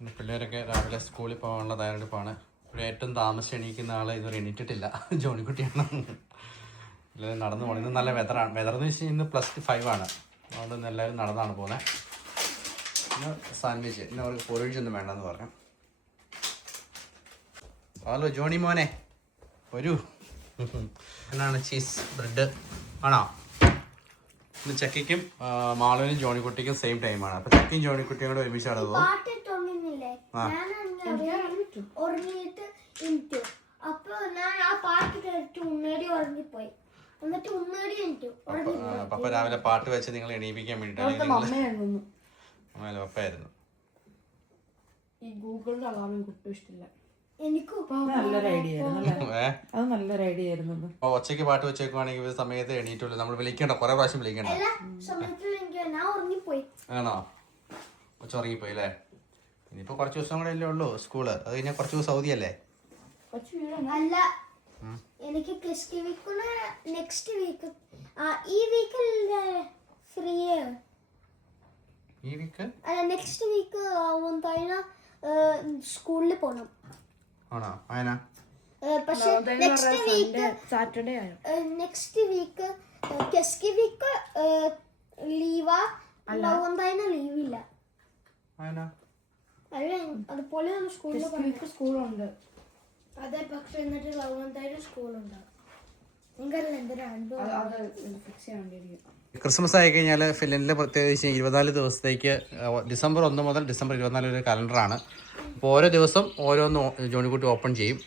പിന്നെ പിള്ളേരൊക്കെ രാവിലെ സ്കൂളിൽ പോകാനുള്ള തയ്യാറെടുപ്പാണ്. ഇവിടെ ഏറ്റവും താമസിച്ച് എണീക്കുന്ന ആൾ ഇതുവരെ എണീറ്റിട്ടില്ല, ജോണിക്കുട്ടിയാണ്. എല്ലാവരും നടന്നു പോകണം. ഇന്ന് നല്ല വെതറാണ്. വെതറെന്ന് വെച്ച് കഴിഞ്ഞാൽ ഇന്ന് +5 ആണ്. അതുകൊണ്ട് ഇന്ന് എല്ലാവരും നടന്നാണ് പോകുന്നത്. പിന്നെ സാൻഡ്വിച്ച്, ഇന്ന് അവർക്ക് പൊറിച്ചൊന്നും വേണ്ടെന്ന് പറഞ്ഞു. ഹലോ ജോണി മോനെ വരൂ. എന്നാണ് ചീസ് ബ്രെഡ് ആണോ? ഇന്ന് ചക്കയ്ക്കും മാളുവിനും ജോണിക്കുട്ടിക്കും സെയിം ടൈമാണ്. അപ്പോൾ ചക്കയും ജോണിക്കുട്ടിയും കൂടെ ഒരുമിച്ചാണ് പോകും. പപ്പ രാവിലെ പാട്ട് വെച്ച് നിങ്ങൾ എണീപ്പിക്കാൻ വേണ്ടിയിട്ടായിരുന്നു. പപ്പയായിരുന്നു. ഒച്ചയ്ക്ക് പാട്ട് വെച്ചേക്കുവാണെങ്കിൽ സമയത്ത് എണീറ്റുള്ളൂ. നമ്മൾ വിളിക്കണ്ട, കുറെ പ്രാവശ്യം വിളിക്കണ്ട. ആണോ? ഒച്ച ഉറങ്ങിപ്പോയി അല്ലേ? ഇനിയിപ്പോ കുറച്ച് ദിവസം കൂടെ അല്ലേ ഉള്ളൂ സ്കൂള്. അത് കഴിഞ്ഞാൽ കുറച്ച് ദിവസം അവധിയല്ലേ? എനിക്ക് നെക്സ്റ്റ് വീക്ക് ഈ വീക്ക് ഫ്രീ. ഈ വീക്ക് നെക്സ്റ്റ് വീക്ക് സ്കൂളിൽ പോണം. ആണോ? ആയനാ? പക്ഷെ നെക്സ്റ്റ് വീക്ക് സാറ്റർഡേ ആണ്. നെക്സ്റ്റ് വീക്ക് കെസ്കി വീക്ക് ലീവാ. ലീവില്ല. അതുപോലെ സ്കൂളുണ്ട്. അതെ, പക്ഷെ എന്നിട്ട് ലവന്തായാലും സ്കൂളുണ്ട്. ക്രിസ്മസ് ആയി കഴിഞ്ഞാൽ ഫിൻലൻഡിൽ പ്രത്യേകിച്ച് 24 ദിവസത്തേക്ക് ഡിസംബർ 1 മുതൽ ഡിസംബർ 24 വരെ കലണ്ടറാണ്. അപ്പോൾ ഓരോ ദിവസം ഓരോന്ന് ജോണിക്കുട്ടി ഓപ്പൺ ചെയ്യും.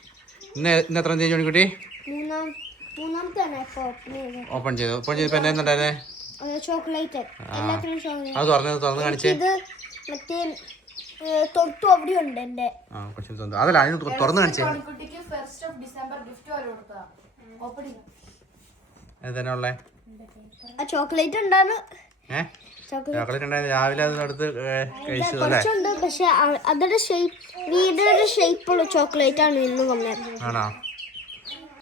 ഇന്ന് എത്ര തീയതി ജോണിക്കുട്ടി ഓപ്പൺ ചെയ്തു? ഓപ്പൺ ചെയ്തപ്പോൾ എന്നെ എന്തുണ്ടായിരുന്നേ? ചോക്ലേറ്റ്. അത് തുറന്ന് കാണിച്ചേ. അതല്ല, അതിന് തുറന്ന് കാണിച്ചേ. എന്താ ചോക്ലേറ്റ് ഉണ്ടാണ്. ചോക്ലേറ്റ് ഉണ്ടായിരുന്നു രാവിലെ. അതിനടുത്ത് കഴിച്ചത് അല്ലേ? പക്ഷെ അതിന്റെ വീടിന്റെ ഷേപ്പുള്ള ചോക്ലേറ്റ് ആണ് ഇന്ന് വന്നത്. ആണോ?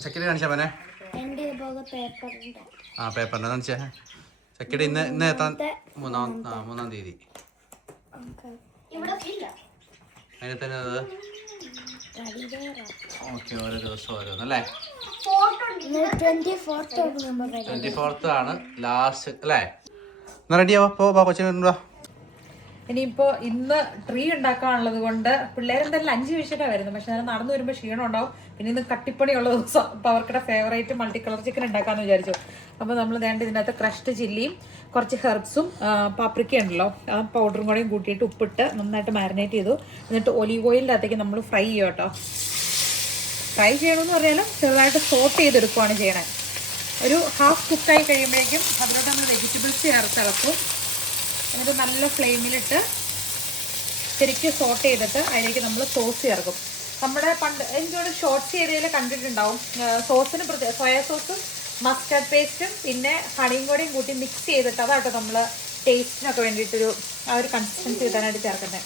ചക്കര കാണിച്ചാ മോനെ. പേപ്പറിന്റെ കാണിച്ചേ. ചക്കര ഇന്ന് എത്താൻ 3-ാം തീയതി. അതിന് തന്നെ അത് ഓക്കെ. ഓരോ ദിവസം ഓരോന്നല്ലേ? 24th ആണ് ലാസ്റ്റ് അല്ലേ? എന്നാ റെഡിയാവോ? കൊച്ചിന് ഇനിയിപ്പോ ഇന്ന് ട്രീ ഉണ്ടാക്കാനുള്ളത് കൊണ്ട് പിള്ളേരെന്തായാലും 5 വിഷയമാണ് വരുന്നത്. പക്ഷെ നേരം നടന്നു വരുമ്പോൾ ക്ഷീണം ഉണ്ടാവും. പിന്നെ ഇന്ന് കട്ടിപ്പണിയുള്ള ദിവസം. അപ്പോൾ അവർക്കിടെ ഫേവറേറ്റ് മൾട്ടി കളർ ചിക്കൻ ഉണ്ടാക്കാമെന്ന് വിചാരിച്ചു. അപ്പോൾ നമ്മൾ വേണ്ട ഇതിനകത്ത് ക്രഷ്ഡ് ചില്ലിയും കുറച്ച് ഹെർബ്സും പാപ്രിക്ക ഉണ്ടല്ലോ, ആ പൗഡറും കൂടെയും കൂട്ടിയിട്ട് ഉപ്പിട്ട് നന്നായിട്ട് മാരിനേറ്റ് ചെയ്തു. എന്നിട്ട് ഒലീവ് ഓയിലിൻ്റെ അകത്തേക്ക് നമ്മൾ ഫ്രൈ ചെയ്യും കേട്ടോ. ഫ്രൈ ചെയ്യണമെന്ന് പറഞ്ഞാലും ചെറുതായിട്ട് സോട്ട് ചെയ്തെടുക്കുകയാണ് ചെയ്യണേ. ഒരു ഹാഫ് കുക്കായി കഴിയുമ്പോഴേക്കും അതിലോട്ട് നമ്മൾ വെജിറ്റബിൾസ് ചേർത്തിളക്കും. എന്നിട്ട് നല്ല ഫ്ലെയിമിലിട്ട് ശരിക്കും സോട്ട് ചെയ്തിട്ട് അതിലേക്ക് നമ്മൾ സോസ് ചേർക്കും. നമ്മുടെ പണ്ട് എനിക്കോട് ഷോർട്ട്സ് ഏരിയയിൽ കണ്ടിട്ടുണ്ടാവും. സോസിന് സോയാ സോസും മസ്റ്റാർഡ് പേസ്റ്റും പിന്നെ ഹണിയും കൂടെയും കൂട്ടി മിക്സ് ചെയ്തിട്ട് അതാട്ടോ നമ്മൾ ടേസ്റ്റിനൊക്കെ വേണ്ടിയിട്ടൊരു ആ ഒരു കൺസിസ്റ്റൻസി കിട്ടാനായിട്ട് ചേർക്കുന്നത്.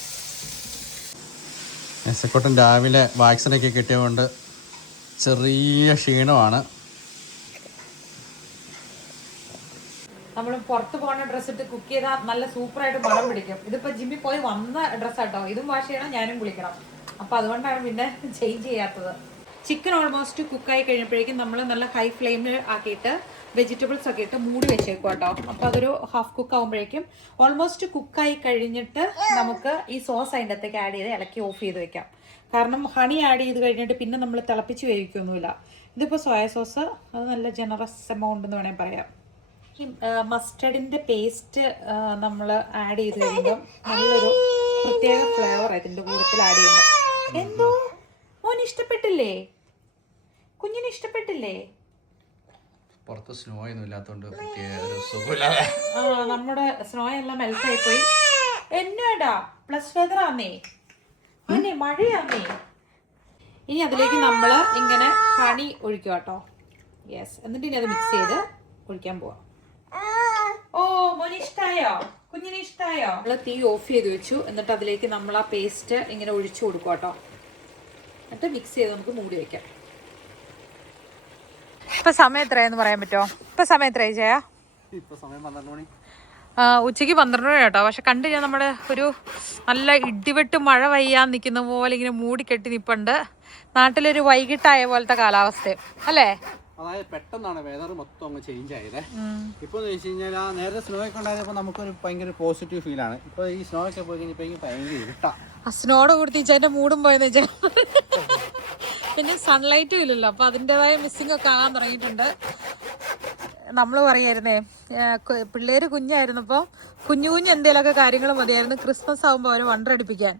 സെക്കോട്ടൻ രാവിലെ വാക്സിനൊക്കെ കിട്ടിയതുകൊണ്ട് ചെറിയ ക്ഷീണമാണ്. നമ്മൾ പുറത്ത് പോകുന്ന ഡ്രസ്സ് ഇട്ട് കുക്ക് ചെയ്താൽ നല്ല സൂപ്പറായിട്ട് മണം പിടിക്കും. ഇതിപ്പോൾ ജിമ്മിൽ പോയി വന്ന ഡ്രസ്സാട്ടോ. ഇതും വാഷ് ചെയ്യണം, ഞാനും കുളിക്കണം. അപ്പോൾ അതുകൊണ്ടാണ് പിന്നെ ചേഞ്ച് ചെയ്യാത്തത്. ചിക്കൻ ഓൾമോസ്റ്റ് കുക്കായി കഴിഞ്ഞപ്പോഴേക്കും നമ്മൾ നല്ല ഹൈ ഫ്ലെയിമിൽ ആക്കിയിട്ട് വെജിറ്റബിൾസ് ഒക്കെ ഇട്ട് മൂടി വെച്ചേക്കും കേട്ടോ. അപ്പോൾ അതൊരു ഹാഫ് കുക്ക് ആകുമ്പോഴേക്കും ഓൾമോസ്റ്റ് കുക്കായി കഴിഞ്ഞിട്ട് നമുക്ക് ഈ സോസ് അതിൻ്റെ അകത്തേക്ക് ആഡ് ചെയ്ത് ഇളക്കി ഓഫ് ചെയ്ത് വെക്കാം. കാരണം ഹണി ആഡ് ചെയ്ത് കഴിഞ്ഞിട്ട് പിന്നെ നമ്മൾ തിളപ്പിച്ച് വേവിക്കൊന്നുമില്ല. ഇതിപ്പോൾ സോയ സോസ് അത് നല്ല ജനറസ് എമൗണ്ട് എന്ന് വേണമെങ്കിൽ പറയാം. ഈ മസ്റ്റർഡിൻ്റെ പേസ്റ്റ് നമ്മൾ ആഡ് ചെയ്ത് കഴിയുമ്പോൾ നല്ലൊരു പ്രത്യേക ഫ്ലേവർ ഇതിൻ്റെ കൂട്ടത്തിൽ ആഡ് ചെയ്യുമ്പോൾ. എന്തോ മോന് ഇഷ്ടപ്പെട്ടില്ലേ? കുഞ്ഞിന് ഇഷ്ടപ്പെട്ടില്ലേ? പുറത്ത് സ്നോ ഒന്നും ഇല്ലാത്തതുകൊണ്ട് നമ്മുടെ സ്നോ എല്ലാം മെൽറ്റായി പോയി. എന്നാടാ പ്ലസ് വെതർ ആന്നേ, അന്നെ മഴയാന്നേ. ഇനി അതിലേക്ക് നമ്മൾ ഇങ്ങനെ ഹണി ഒഴിക്കുക കേട്ടോ. യെസ്, എന്നിട്ട് ഇനി അത് മിക്സ് ചെയ്ത് ഒഴിക്കാൻ പോവാം. ഓ മോന് ഇഷ്ടായോ? കുഞ്ഞിനെ ഇഷ്ടായോ? നമ്മൾ തീ ഓഫ് ചെയ്ത് വെച്ചു. എന്നിട്ട് അതിലേക്ക് നമ്മൾ ആ പേസ്റ്റ് ഇങ്ങനെ ഒഴിച്ചു കൊടുക്കുക കേട്ടോ. എന്നിട്ട് മിക്സ് ചെയ്ത് നമുക്ക് മൂടി വെക്കാം. ഇപ്പൊ സമയം എത്രയെന്ന് പറയാൻ പറ്റുമോ? ഇപ്പൊ സമയം എത്രയായി ചെയ്യാ? ഇപ്പൊ സമയം 12 മണി. ഉച്ചയ്ക്ക് 12 മണി കേട്ടോ. പക്ഷെ കണ്ടു കഴിഞ്ഞാൽ നമ്മുടെ ഒരു നല്ല ഇടിവെട്ട് മഴ പെയ്യാൻ നിൽക്കുന്ന പോലെ ഇങ്ങനെ മൂടിക്കെട്ടി നിൽപ്പുണ്ട്. നാട്ടിലൊരു വൈകിട്ടായ പോലത്തെ കാലാവസ്ഥയും അല്ലേ? അതായത് പെട്ടെന്നാണ് വെതർ മൊത്തം അങ്ങ് ചേഞ്ച് ആയത്. ഇപ്പോൾ എന്ന് വെച്ച് കഴിഞ്ഞാൽ നേരത്തെ സ്നോ ഒക്കെ ഉണ്ടായപ്പോൾ നമുക്കൊരു ഭയങ്കര പോസിറ്റീവ് ഫീലാണ്. ഇപ്പോൾ ഈ സ്നോ ഒക്കെ പോയി കഴിഞ്ഞപ്പോൾ എനിക്ക് ഭയങ്കര ഇരുട്ടാ. ആ സ്നോടെ കൊടുത്ത് അതിൻ്റെ മൂടും പോയെന്ന് വെച്ചാൽ പിന്നെ സൺലൈറ്റും ഇല്ലല്ലോ, അപ്പോൾ അതിൻ്റെതായ മിസ്സിംഗ് ഒക്കെ ആകാൻ തുടങ്ങിയിട്ടുണ്ട്. നമ്മൾ പറയായിരുന്നേ പിള്ളേർ കുഞ്ഞായിരുന്നപ്പോൾ കുഞ്ഞു കുഞ്ഞു എന്തെങ്കിലുമൊക്കെ കാര്യങ്ങൾ മതിയായിരുന്നു ക്രിസ്മസ് ആകുമ്പോൾ അവർ വണ്ടടിപ്പിക്കാൻ.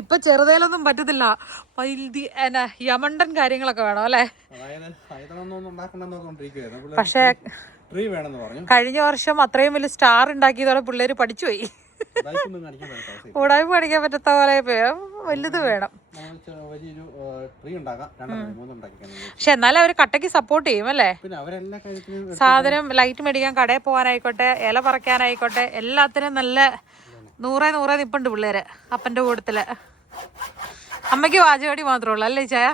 ഇപ്പൊ ചെറുതേലൊന്നും പറ്റത്തില്ല, യമണ്ടൻ കാര്യങ്ങളൊക്കെ വേണം അല്ലേ? പക്ഷെ കഴിഞ്ഞ വർഷം അത്രയും വലിയ സ്റ്റാർ ഉണ്ടാക്കിയതോടെ പിള്ളേര് പഠിച്ചുപോയി. ഉടായ്പ കാണിക്കാൻ പറ്റാത്ത പോലെ വലുത് വേണം. പക്ഷെ എന്നാലും അവര് കട്ടയ്ക്ക് സപ്പോർട്ട് ചെയ്യും അല്ലേ? സാധനം ലൈറ്റ് മേടിക്കാൻ കടയിൽ പോകാനായിക്കോട്ടെ, ഇല പറിക്കാനായിക്കോട്ടെ, എല്ലാത്തിനും നല്ല 100 നിപ്പുണ്ട് പിള്ളേര് അപ്പന്റെ കൂട്ടത്തില്. അമ്മയ്ക്ക് വാചകടി മാത്രമേ ഉള്ളൂ അല്ലേ ചായ?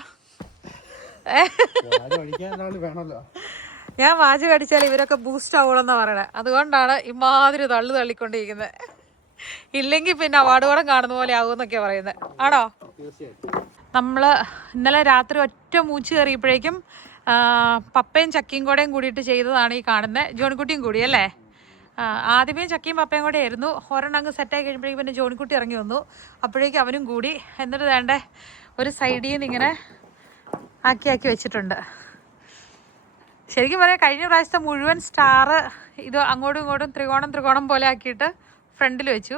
ഞാൻ വാചകം അടിച്ചാൽ ഇവരൊക്കെ ബൂസ്റ്റ് ആവുള്ളൂന്നാ പറയണേ. അതുകൊണ്ടാണ് ഇമാതിരി തള്ളിക്കൊണ്ടിരിക്കുന്നത്. ഇല്ലെങ്കിൽ പിന്നെ അവാർഡുകളും കാണുന്ന പോലെ ആകുമെന്നൊക്കെയാ പറയുന്നത്. ആണോ? നമ്മള് ഇന്നലെ രാത്രി ഒറ്റ മൂച്ച് കയറിയപ്പോഴേക്കും പപ്പയും ചക്കയും കൂടിയിട്ട് ചെയ്തതാണ് ഈ കാണുന്നത്. ജോണിക്കുട്ടിയും കൂടി അല്ലേ? ആദ്യമേ ചക്കയും പപ്പയും കൂടെ ആയിരുന്നു. ഒരെണ്ണം അങ്ങ് സെറ്റായി കഴിയുമ്പോഴേക്കും പിന്നെ ജോണിക്കുട്ടി ഇറങ്ങി വന്നു. അപ്പോഴേക്കും അവനും കൂടി. എന്നിട്ട് വേണ്ട ഒരു സൈഡിൽ നിന്ന് ഇങ്ങനെ ആക്കി വെച്ചിട്ടുണ്ട്. ശരിക്കും പറയാം കഴിഞ്ഞ പ്രാവശ്യത്തെ മുഴുവൻ സ്റ്റാർ ഇത് അങ്ങോട്ടും ഇങ്ങോട്ടും ത്രികോണം പോലെ ആക്കിയിട്ട് ഫ്രണ്ടിൽ വെച്ചു.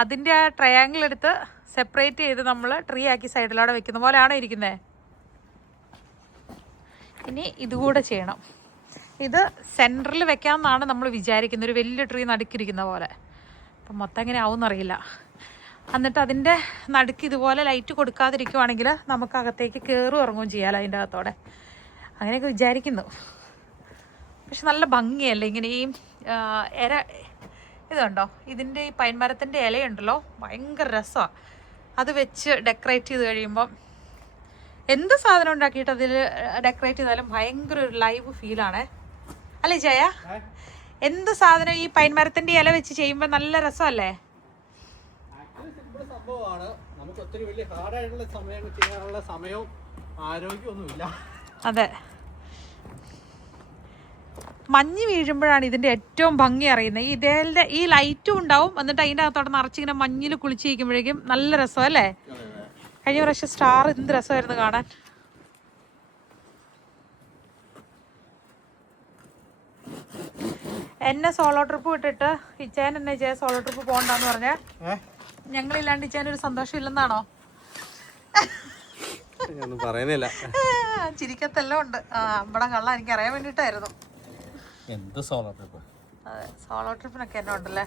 അതിൻ്റെ ആ ട്രയാങ്കിൾ എടുത്ത് സെപ്പറേറ്റ് ചെയ്ത് നമ്മൾ ട്രീ ആക്കി സൈഡിലൂടെ വെക്കുന്ന പോലെയാണോ ഇരിക്കുന്നത്. ഇനി ഇതുകൂടെ ചെയ്യണം. ഇത് സെൻറ്ററിൽ വെക്കാമെന്നാണ് നമ്മൾ വിചാരിക്കുന്നത്, ഒരു വലിയ ട്രീ നടുക്കിരിക്കുന്ന പോലെ. അപ്പം മൊത്തം എങ്ങനെ ആവുമെന്നറിയില്ല. എന്നിട്ട് അതിൻ്റെ നടുക്ക് ഇതുപോലെ ലൈറ്റ് കൊടുക്കാതിരിക്കുവാണെങ്കിൽ നമുക്ക് അകത്തേക്ക് കയറും ഇറങ്ങുകയും ചെയ്യാമല്ലോ അതിൻ്റെ അകത്തോടെ. അങ്ങനെയൊക്കെ വിചാരിക്കുന്നു. പക്ഷെ നല്ല ഭംഗിയല്ലേ ഇങ്ങനെ ഈ ഇതുണ്ടോ, ഇതിൻ്റെ ഈ പൈൻമരത്തിൻ്റെ ഇലയുണ്ടല്ലോ, ഭയങ്കര രസമാണ്. അത് വെച്ച് ഡെക്കറേറ്റ് ചെയ്ത് കഴിയുമ്പം എന്ത് സാധനം ഉണ്ടാക്കിയിട്ട് അതിൽ ഡെക്കറേറ്റ് ചെയ്താലും ഭയങ്കര ഒരു ലൈവ് ഫീലാണേ അല്ലേ ജയ? എന്ത് സാധനം ഈ പൈൻമരത്തിൻ്റെ ഇല വെച്ച് ചെയ്യുമ്പോൾ നല്ല രസമല്ലേ? സംഭവമാണ്. നമുക്ക് ഒത്തിരി വലിയ ഹാർഡായിട്ടുള്ള സമയം ചെയ്യാനുള്ള സമയവും ആരോഗ്യമൊന്നുമില്ല. അതെ, മഞ്ഞ് വീഴുമ്പോഴാണ് ഇതിൻ്റെ ഏറ്റവും ഭംഗി അറിയുന്നത്. ഇതിൻ്റെ ഈ ലൈറ്റും ഉണ്ടാവും, എന്നിട്ട് അതിൻ്റെ അകത്തോടെ നിറച്ചിങ്ങനെ മഞ്ഞിൽ കുളിച്ചിരിക്കുമ്പോഴേക്കും നല്ല രസം അല്ലേ? കഴിഞ്ഞ പ്രാവശ്യം സ്റ്റാർ എന്ത് രസമായിരുന്നു കാണാൻ. എന്നെ സോളോ ട്രിപ്പ് വിട്ടിട്ട് ഇച്ചാൻ എന്നെ ചെയ്യാൻ സോളോ ട്രിപ്പ് പോകണ്ടെന്ന് പറഞ്ഞാൽ ഞങ്ങളില്ലാണ്ട് ഇച്ചാൻ ഒരു സന്തോഷം ഇല്ലെന്നാണോ? പറയുന്നില്ല, ചിരിക്കത്തെല്ലാം ഉണ്ട്. ഇവിടെ കള്ള എനിക്ക് അറിയാൻ വേണ്ടിട്ടായിരുന്നു. എന്ത് സോളോ ട്രിപ്പ്? അതെ, സോളോ ട്രിപ്പിനൊക്കെ എന്നെ ഉണ്ടല്ലേ.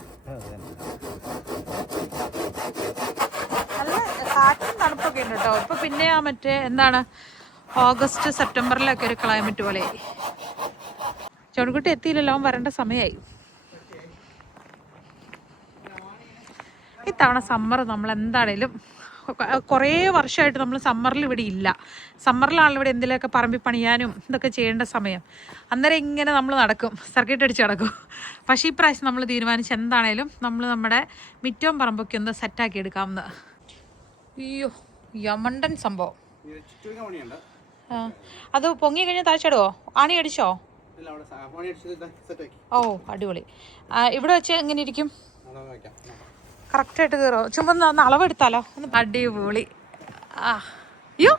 നല്ല കാറ്റും തണുപ്പൊക്കെ ഉണ്ട് കേട്ടോ. ഇപ്പൊ പിന്നെ മറ്റേ എന്താണ് ഓഗസ്റ്റ് സെപ്റ്റംബറിലൊക്കെ ഒരു ക്ലൈമറ്റ് പോലെ. ചോൺകുട്ടി എത്തിയില്ലല്ലോ, അവൻ വരേണ്ട സമയമായി. ഇത്തവണ സമ്മർ നമ്മൾ എന്താണേലും കുറേ വർഷമായിട്ട് നമ്മൾ സമ്മറിൽ ഇവിടെ ഇല്ല. സമ്മറിലാണല്ലോ ഇവിടെ എന്തെങ്കിലുമൊക്കെ പറമ്പിൽ പണിയാനും ഇതൊക്കെ ചെയ്യേണ്ട സമയം. അന്നേരം ഇങ്ങനെ നമ്മൾ നടക്കും, സർക്കിട്ട് അടിച്ച് നടക്കും. പക്ഷേ ഈ പ്രാവശ്യം നമ്മൾ തീരുമാനിച്ച് എന്താണേലും നമ്മൾ നമ്മുടെ മിറ്റവും പറമ്പൊക്കെ ഒന്ന് സെറ്റാക്കി എടുക്കാമെന്ന്. അയ്യോ, യമണ്ടൻ സംഭവം. അത് പൊങ്ങി കഴിഞ്ഞാൽ താഴ്ചയിടുവോ? ആണി അടിച്ചോ? ഓ അടിപൊളി. ഇവിടെ വെച്ച് എങ്ങനെ ഇരിക്കും? കറക്റ്റായിട്ട് കയറോ? ചുമ്മാ ഒന്ന് അളവെടുത്താലോ? ഒന്ന് അടിപൊളി. അയ്യോ,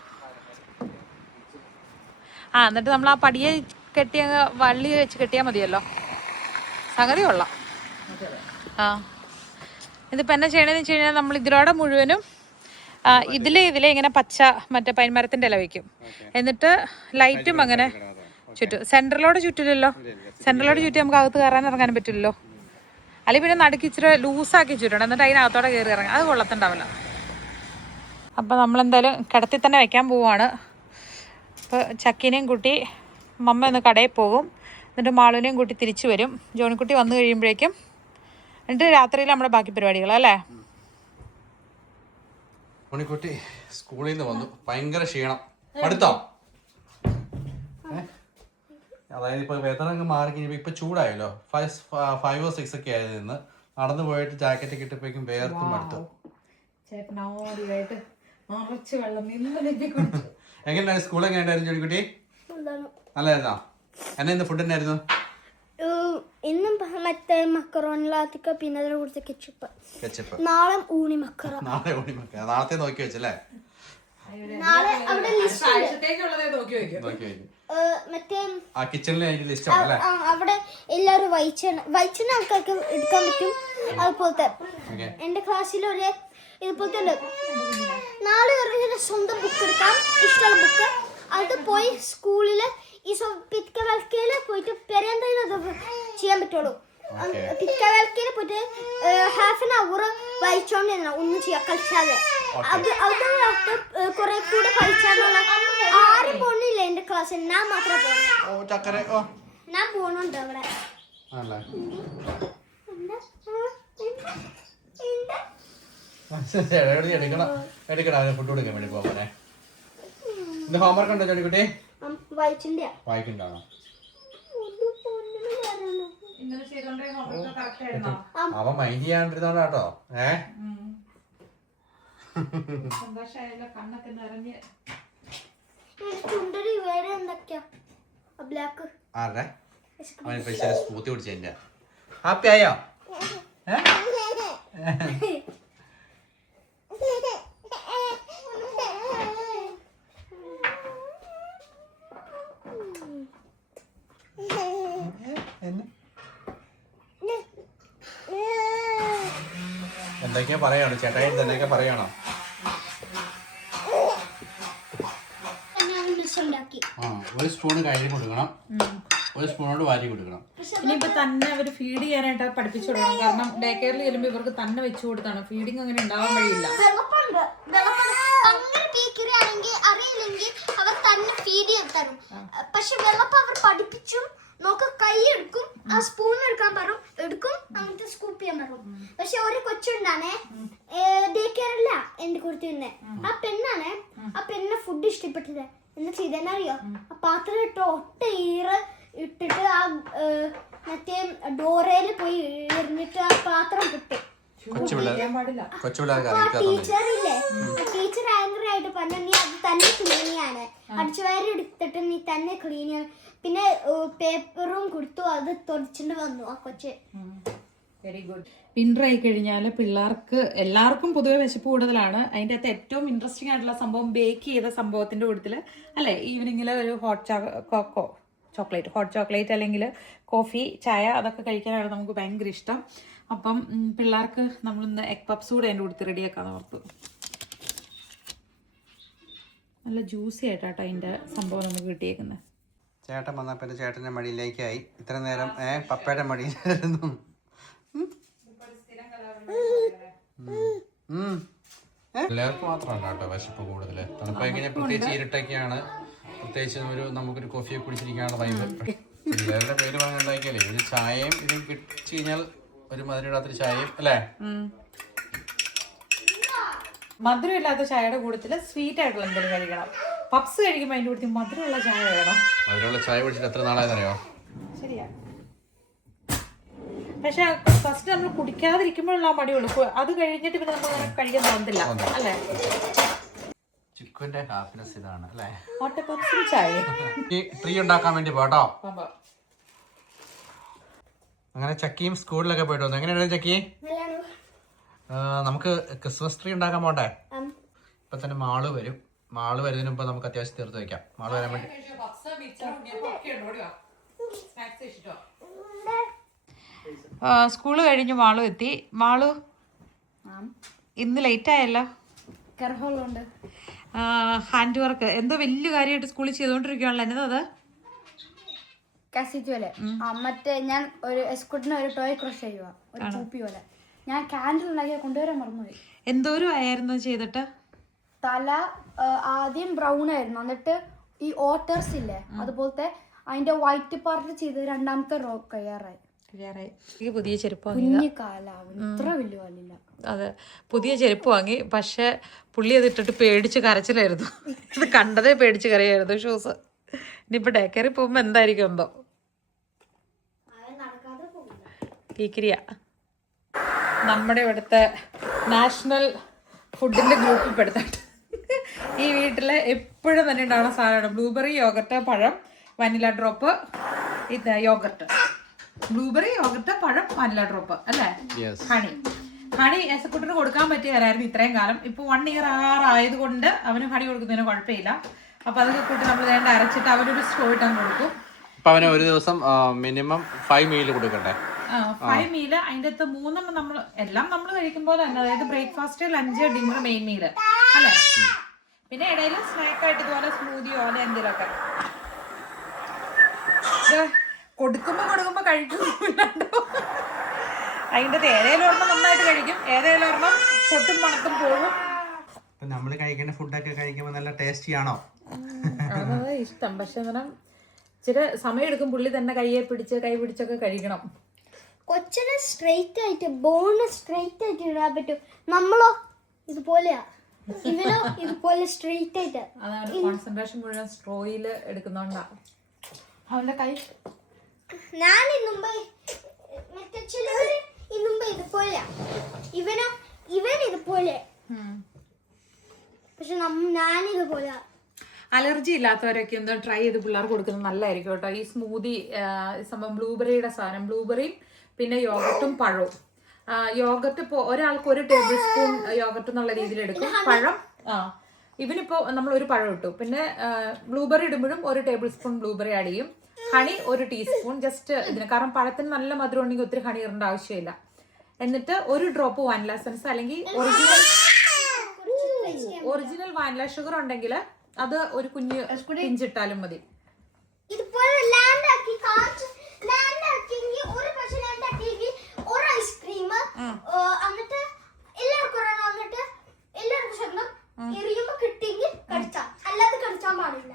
എന്നിട്ട് നമ്മൾ ആ പടിയെ കെട്ടിയ വള്ളി വെച്ച് കെട്ടിയാൽ മതിയല്ലോ. സംഗതി കൊള്ളാം. ഇതിപ്പോൾ എന്നാ ചെയ്യണമെന്ന് വെച്ച് കഴിഞ്ഞാൽ നമ്മൾ ഇതിലൂടെ മുഴുവനും ഇതിലെ ഇങ്ങനെ പച്ച മറ്റേ പൈൻമരത്തിൻ്റെ ഇല വയ്ക്കും. എന്നിട്ട് ലൈറ്റും അങ്ങനെ ചുറ്റും. സെൻട്രലോടെ ചുറ്റില്ലല്ലോ. സെൻട്രലോടെ ചുറ്റി നമുക്ക് അകത്ത് കയറാൻ ഇറങ്ങാനും പറ്റില്ലല്ലോ. അല്ലെങ്കിൽ പിന്നെ നടുക്ക് ഇച്ചിരി ലൂസാക്കി ചുറ്റണം, എന്നിട്ട് അതിനകത്തോടെ കയറി ഇറങ്ങാം. അത് കൊള്ളത്തുണ്ടാവില്ല. അപ്പോൾ നമ്മളെന്തായാലും കിടത്തി തന്നെ വെക്കാൻ പോവുകയാണ്. അപ്പോൾ ചക്കീനെയും കൂട്ടി മമ്മ ഒന്ന് കടയിൽ പോകും. എന്നിട്ട് മാളുവിനെയും കൂട്ടി തിരിച്ചു വരും. ജോണിക്കുട്ടി വന്നു കഴിയുമ്പോഴേക്കും എന്നിട്ട് രാത്രിയിൽ നമ്മുടെ ബാക്കി പരിപാടികൾ അല്ലേ? ജോണിക്കുട്ടി സ്കൂളിൽ നിന്ന് വന്നു, ഭയങ്കര ക്ഷീണം. അടുത്തോ? അതായത് ഇപ്പോൾ വെതർ അങ്ങ് മാറി കഴിഞ്ഞപ്പോൾ ഇപ്പോൾ ചൂടായല്ലോ. 5 or 6 ഒക്കെ ആയത് നിന്ന് നടന്നു പോയിട്ട് ജാക്കറ്റ് ഒക്കെ ഇട്ടപ്പോഴേക്കും വേർത്തും അടുത്തു. ചേട്ടനായിട്ട് നിറച്ച് വെള്ളം നിന്ന് കുടിച്ചു. എങ്ങനെയാണ് സ്കൂൾ എങ്ങനെയായിരുന്നു ജോണിക്കുട്ടി? നല്ലതായിരുന്നോ? എന്നെ ഇന്ന് ഫുഡ് എന്നായിരുന്നു? ഇന്നും മറ്റേ മക്കറോണിലാത്തിക്ക പിന്നെ അതിനെ കുറിച്ച് കെച്ചപ്പ്. നാളെ ഊണി മക്കറ. നാളത്തെ നോക്കി വെച്ചല്ലേ? നാളെ അവിടെ ലിസ്റ്റ് മറ്റേ അവിടെ എല്ലാവരും വൈച്ചെണ്ണ ആൾക്കാർക്ക് എടുക്കാൻ പറ്റും. അതുപോലത്തെ എന്റെ ക്ലാസ്സിൽ ഒരു ഇതുപോലത്തെ ഉണ്ട്. നാളെ സ്വന്തം ബുക്ക് എടുക്കാം, ഇഷ്ടമുള്ള ബുക്ക്. അത് പോയി സ്കൂളില് ഈ പിറ്റ്കവൽക്കയില് പോയിട്ട് പെരന്തത് ചെയ്യാൻ പറ്റുള്ളൂ. പിറ്റ്കവൽക്കയില് പോയിട്ട് ഹാഫ് ആൻ അവർ വായിച്ചോണ്ടിരുന്ന ഒന്നും ചെയ്യാൻ കളിച്ചാതെ. അത് കുറെ കൂടെ കളിച്ചാലുള്ള ആരും പോണില്ല എന്റെ ക്ലാസ്സിൽ. ഞാൻ മാത്രമേ പോണേ. ഞാൻ പോണുണ്ട് അവിടെ. ഫുഡ് കൊടുക്കാൻ വേണ്ടി പോകാനെ. ഹോംവർക്ക് ഉണ്ടോ ജോണിക്കുട്ടി? വായിക്കണ്ടാണോ? അവൻ മൈൻഡ് ചെയ്യാണ്ടിരുന്നോണ്ടാട്ടോ. ആരുടെ അവൻ പൈസ സ്മൂത്തി കുടിച്ചതിന്റെ ഹാപ്പി ആയോ? എന്തൊക്കെയാ പറയണോ? ചേട്ടായി എന്തൊക്കെ പറയണോ? ഒരു സ്പൂൺ കഴുകി കൊടുക്കണം, ഒരു സ്പൂണോട് വാരി കൊടുക്കണം. ഇനിയിപ്പോ തന്നെ അവർ ഫീഡ് ചെയ്യാനായിട്ട് പഠിപ്പിച്ചു കൊടുക്കണം. കാരണം ഡേ കെയറിൽ ചെല്ലുമ്പോൾ ഇവർക്ക് തന്നെ വെച്ചു കൊടുത്താണ്. ഫീഡിങ് അങ്ങനെ ഉണ്ടാവാൻ വഴിയില്ല. അറിയില്ലെങ്കിൽ അവർ തന്നെ ഫീഡ് ചെയ്ത് തരും. പക്ഷെ വെള്ളപ്പം അവർ പഠിപ്പിച്ചും നോക്ക് കൈ എടുക്കും, ആ സ്പൂൺ എടുക്കാൻ പറയും, എടുക്കും, അങ്ങനത്തെ സ്കൂപ്പ് ചെയ്യാൻ പറയും. പക്ഷെ ഒരു കൊച്ചുണ്ടാണേ ഡേ കെയർ അല്ല എന്റെ കുറിച്ച് തന്നെ. ആ പെണ്ണാണ്, ആ പെണ്ണിന് ഫുഡ് ഇഷ്ടപ്പെട്ടില്ല. എന്ന് ചെയ്തെന്നറിയോ? ആ പാത്രം ഇട്ട് ഒട്ട ഈറ് ഇട്ടിട്ട് ആ മറ്റേ ഡോറയില് പോയി എറിഞ്ഞിട്ട് ആ പാത്രം കിട്ടും. ടീച്ചറില്ലേ, ടീച്ചർ ആംഗ്രി ആയിട്ട് പറഞ്ഞു നീ അത് തന്നെ ക്ലീൻ ചെയ്യാണ്, അടിച്ചുവാരി എടുത്തിട്ട് നീ തന്നെ ക്ലീൻ ചെയ്യണം. പിന്നെ പേപ്പറും കൊടുത്തു, അത് തുടച്ചിട്ട് വന്നു ആ കൊച്ച്. Very good. വിന്റർ ആയി കഴിഞ്ഞാൽ പിള്ളേർക്ക് എല്ലാവർക്കും പൊതുവെ വിശപ്പ് കൂടുതലാണ്. അതിൻ്റെ അകത്ത് ഏറ്റവും ഇൻട്രസ്റ്റിംഗ് ആയിട്ടുള്ള സംഭവം ബേക്ക് ചെയ്ത സംഭവത്തിൻ്റെ കൂട്ടത്തിൽ അല്ലേ ഈവനിങ്ങിൽ ഒരു ഹോട്ട് ചോക്ലേറ്റ്, ഹോട്ട് ചോക്ലേറ്റ് അല്ലെങ്കിൽ കോഫി, ചായ അതൊക്കെ കഴിക്കാനാണ് നമുക്ക് ഭയങ്കര ഇഷ്ടം. അപ്പം പിള്ളേർക്ക് നമ്മളിന്ന് എഗ് പപ്സ് കൂടെ അതിൻ്റെ കൊടുത്ത് റെഡിയാക്കാന്ന് ഓർത്തു. നല്ല ജ്യൂസി ആയിട്ടാട്ടോ അതിൻ്റെ സംഭവം നമുക്ക് കിട്ടിയേക്കുന്നത്. ചേട്ടൻ വന്നപ്പോൾ എൻ്റെ ചേട്ടൻ്റെ മടിയിലേക്കായി. ഇത്ര നേരം പപ്പയുടെ മടിയിലായിരുന്നു. എല്ലാവർക്കും മാത്രമല്ല കേട്ടോ വിശപ്പ് കൂടുതൽ. തണുപ്പായി കഴിഞ്ഞാൽ പ്രത്യേകിച്ച് ഇരുട്ടൊക്കെയാണ്. പ്രത്യേകിച്ച് നമുക്കൊരു കോഫിയൊക്കെ കുടിച്ചിരിക്കാനുള്ള വൈബ്. പിള്ളേരുടെ പേര് പറഞ്ഞുണ്ടാക്കിയാലേ ഒരു ചായയും ഇതും കിട്ടിച്ചു കഴിഞ്ഞാൽ ഒരു മധുരമില്ലാത്തൊരു ചായയും അല്ലേ? മധുരമില്ലാത്ത ചായയുടെ കൂട്ടത്തിൽ സ്വീറ്റ് ആയിട്ടുള്ള എന്തെങ്കിലും കഴിക്കണം. പപ്സ് കഴിക്കുമ്പോൾ അതിൻ്റെ കൂട്ടത്തിൽ മധുരമുള്ള ചായ വേണം. മധുരമുള്ള ചായ കുടിച്ചിട്ട് എത്ര നാളായെന്നറിയോ? ശരിയാ. പക്ഷെ ഫസ്റ്റ് നമ്മൾ കുടിക്കാതിരിക്കുമ്പോഴുള്ള മടിയുള്ളൂ. അത് കഴിഞ്ഞിട്ട് പിന്നെ നമ്മൾ കഴിക്കാൻ തോന്നില്ല അല്ലേ? ചിക്കുവിന്റെ ഹാപ്പിനെസ് ഇതാണ് അല്ലേ? പപ്സും ചായ ട്രീ ഉണ്ടാക്കാൻ വേണ്ടി പോട്ടോ. അങ്ങനെ ചക്കിയും സ്കൂളിലൊക്കെ പോയിട്ട് വന്നു. എങ്ങനെയാണ് ചക്കി? നമുക്ക് ക്രിസ്മസ് ട്രീ ഉണ്ടാക്കാൻ പോണ്ടേ? ഇപ്പൊ തന്നെ മാള് വരും. മാള് വരുന്നതിന് മുമ്പ് നമുക്ക് അത്യാവശ്യം തീർത്ത് വെക്കാം. മാള് വരാൻ വേണ്ടി സ്കൂള് കഴിഞ്ഞ് മാളു എത്തി. മാളു ഇന്ന് ലേറ്റ് ആയല്ലോ. ഹാൻഡ് വർക്ക് എന്തോ വലിയ കാര്യമായിട്ട് സ്കൂളിൽ ചെയ്തോണ്ടിരിക്കുകയാണല്ലോ. എന്നതാ കസിറ്റ് മറ്റേ ഞാൻ ഒരു എസ്കുട്ടിന് ഒരു ടോയ് ക്രഷ് ചെയ്യുക, ഒരു കൂപ്പി പോലെ. ഞാൻ കാൻഡിൽ ഉണ്ടാക്കി കൊണ്ടുവരാൻ മറന്നുപോയി. എന്തോരം ആയിരുന്നു ചെയ്തിട്ട്? തല ആദ്യം ബ്രൗൺ ആയിരുന്നു, എന്നിട്ട് ഈ ഓട്ടേഴ്സ് ഇല്ലേ അതുപോലത്തെ അതിന്റെ വൈറ്റ് പാർട്ട് ചെയ്ത് രണ്ടാമത്തെ റോ കയ്യാറായി. പുതിയ ചെരുപ്പ് ഇത്ര വലിയ കാലില്ല. അതെ, പുതിയ ചെരുപ്പ് വാങ്ങി. പക്ഷെ പുള്ളി അത് ഇട്ടിട്ട് പേടിച്ച് കരച്ചിലായിരുന്നു. ഇത് കണ്ടതേ പേടിച്ച് കരയായിരുന്നു ഷൂസ്. ഇനിയിപ്പോ ഡേ കെയറിൽ പോകുമ്പോ എന്തായിരിക്കും എന്തോ. കീക്കിരിയ നമ്മുടെ ഇവിടുത്തെ നാഷണൽ ഫുഡിന്റെ ഗ്രൂപ്പിൽ പെടുത്തിട്ട് ഈ വീട്ടിൽ എപ്പോഴും തന്നെ ഉണ്ടാവുന്ന സാധനമാണ് ബ്ലൂബെറി, യോഗർട്ട്, പഴം, വനില ഡ്രോപ്പ്, ഇത് യോഗർട്ട്, ബ്ലൂബെറി, യോഗർട്ട്, പഴം, വനില ഡ്രോപ്പ് അല്ലേ, ഹണി എസക്കുട്ടിന് കൊടുക്കാൻ പറ്റിയ കാര്യമായിരുന്നു ഇത്രയും കാലം. ഇപ്പൊ 1 year ആയത് കൊണ്ട് അവന് ഹണി കൊടുക്കുന്നതിന് കുഴപ്പമില്ല. അപ്പൊ അതൊക്കെ കൂട്ടി നമ്മൾ വേണ്ട അരച്ചിട്ട് അവനൊരു സ്ട്രോ ഇട്ടങ്ങ് കൊടുക്കും. അവന് ഒരു ദിവസം മിനിമം 5 meal കൊടുക്കണ്ടേ? 5 meal. അതിന്റെ അകത്ത് 3 നമ്മൾ എല്ലാം നമ്മൾ കഴിക്കുമ്പോൾ തന്നെ, അതായത് breakfast, lunch, dinner, main meal അല്ലേ. പിന്നെ ഇടയിൽ സ്നാക്ക് ആയിട്ട് ഇതുപോലെ സ്മൂതിയോ അല്ലെ എന്തെങ്കിലുമൊക്കെ കൊടുക്കുമ്പോ കഴിക്കുന്നുണ്ടോ. അതിൻ്റെ ഏതേലും ഒരെണ്ണം നന്നായിട്ട് കഴിക്കും, ഏതേലും ഒരെണ്ണം തൊട്ടും മണത്തും പോകും. നമ്മൾ കഴിക്കുന്ന ഫുഡൊക്കെ കഴിക്കുമ്പോൾ നല്ല ടേസ്റ്റി ആണോ? അതാണ് ഇഷ്ടം. പക്ഷെ അന്നേരം ഇച്ചിരി സമയം എടുക്കും. പുള്ളി തന്നെ കൈ പിടിച്ചൊക്കെ കഴിക്കണം. കൊച്ചിനെ സ്ട്രെയിറ്റ് ആയിട്ട് ബോണ് സ്ട്രെയിറ്റ് ആയിട്ട് ഇടാൻ പറ്റും. നമ്മളോ ഇതുപോലെയാ, ഇവനോ ഇതുപോലെ സ്ട്രെയിറ്റ് ആയിട്ട്. അതാണ് കോൺസെൻട്രേഷൻ മുഴുവൻ സ്ട്രോയില് എടുക്കുന്നോണ്ടാ അവന്റെ കൈ. ഞാൻ ഇന്നുമ്പോ മറ്റേ ചിലവര് ഇന്നുമ്പോ ഇതുപോലെയാ, ഇവൻ ഇതുപോലെ, പക്ഷെ ഞാൻ ഇതുപോലെയാ. അലർജി ഇല്ലാത്തവരൊക്കെ ഒന്ന് ട്രൈ ചെയ്ത് പിള്ളേർക്ക് കൊടുക്കുന്നത് നല്ലതായിരിക്കും കേട്ടോ. ഈ സ്മൂതി സംഭവം ബ്ലൂബെറിയുടെ സാധനം, ബ്ലൂബെറിയും പിന്നെ യോഗർട്ടും പഴവും. യോഗർട്ട് ഇപ്പോൾ ഒരാൾക്ക് 1 tablespoon യോഗർട്ട് എന്നുള്ള രീതിയിൽ എടുക്കും. പഴം ഇവനിപ്പോൾ നമ്മൾ 1 പഴം ഇട്ടു. പിന്നെ ബ്ലൂബെറി ഇടുമ്പോഴും 1 tablespoon ബ്ലൂബെറി ആഡ് ചെയ്യും. ഹണി 1 teaspoon ജസ്റ്റ് ഇതിന്, കാരണം പഴത്തിന് നല്ല മധുരം ഉണ്ടെങ്കിൽ ഒത്തിരി ഹണി ഇടേണ്ട ആവശ്യമില്ല. എന്നിട്ട് 1 ഡ്രോപ്പ് വാനില എസൻസ് അല്ലെങ്കിൽ ഒറിജിനൽ വാനില ഷുഗർ ഉണ്ടെങ്കിൽ അത് ഒരു കുഞ്ഞ് പിഞ്ചിട്ടാലും മതി. ഇതുപോലെ ലാൻഡ് ആക്കി ഒരു ഐസ്ക്രീം എന്നിട്ട് എല്ലാവർക്കും ശബ്ദം എറിയുമ്പോ കിട്ടിയെങ്കിൽ കടിച്ചാ, അല്ലാതെ കടിച്ചാൻ പാടില്ല.